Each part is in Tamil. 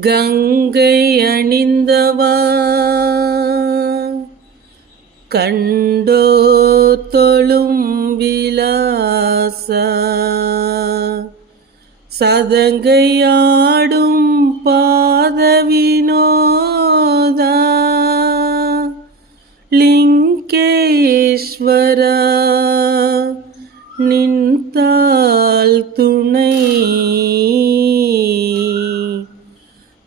கங்கை அணிந்தவா கண்டோ தொழும் விலாசா சதங்கையாடும் பாத வினோதா லிங்கேஸ்வரா நின்றால் துணை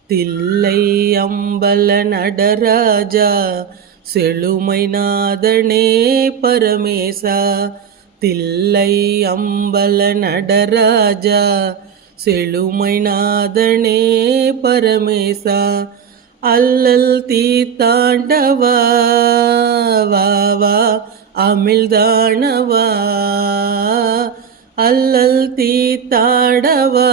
தில்லை அம்பல நடராஜா செழுமை நாதனே பரமேசா தில்லை அம்பல நடராஜா செழுமை நாதனே பரமேசா அல்லல் தீத்தாண்டவா வா வா அமிழ்தானவா அல்லல் தீத்தாடவா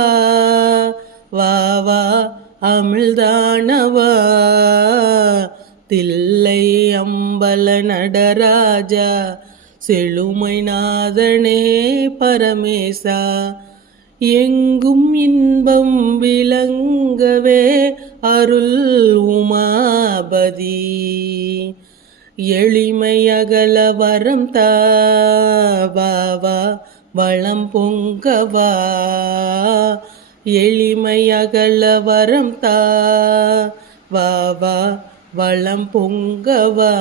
வா வா அமிழ்தானவா தில்லை அம்பல நடராஜா செழுமை நாதனே பரமேசா எங்கும் இன்பம் விளங்கவே அருள் உமாபதி எளிமையகல வரம் தாவா வளம் பொங்கவா எளிமையகல வரம் தாவா வளம் பொங்கவா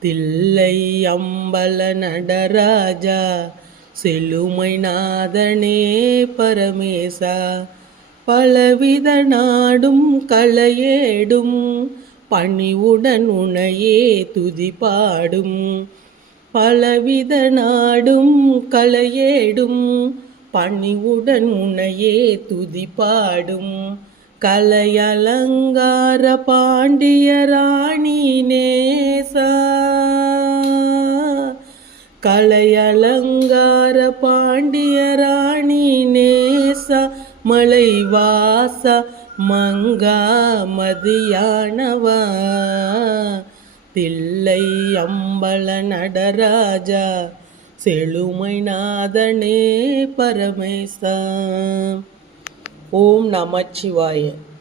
தில்லை அம்பல நடராஜா செழுமை நாதனே பரமேசா பலவித நாடும் களையேடும் பணிவுடன் உனையே துதிபாடும் பலவித நாடும் களையேடும் பணிவுடன் உனையே துதிபாடும் கலையலங்கார பாண்டிய ராணி நேசா கலையலங்கார பாண்டிய ராணி நேசா மலைவாச மங்கா மதியானவா தில்லை அம்பல நடராஜா செழுமை நாதனே பரமேசா. ஓம் நமச்சிவாய.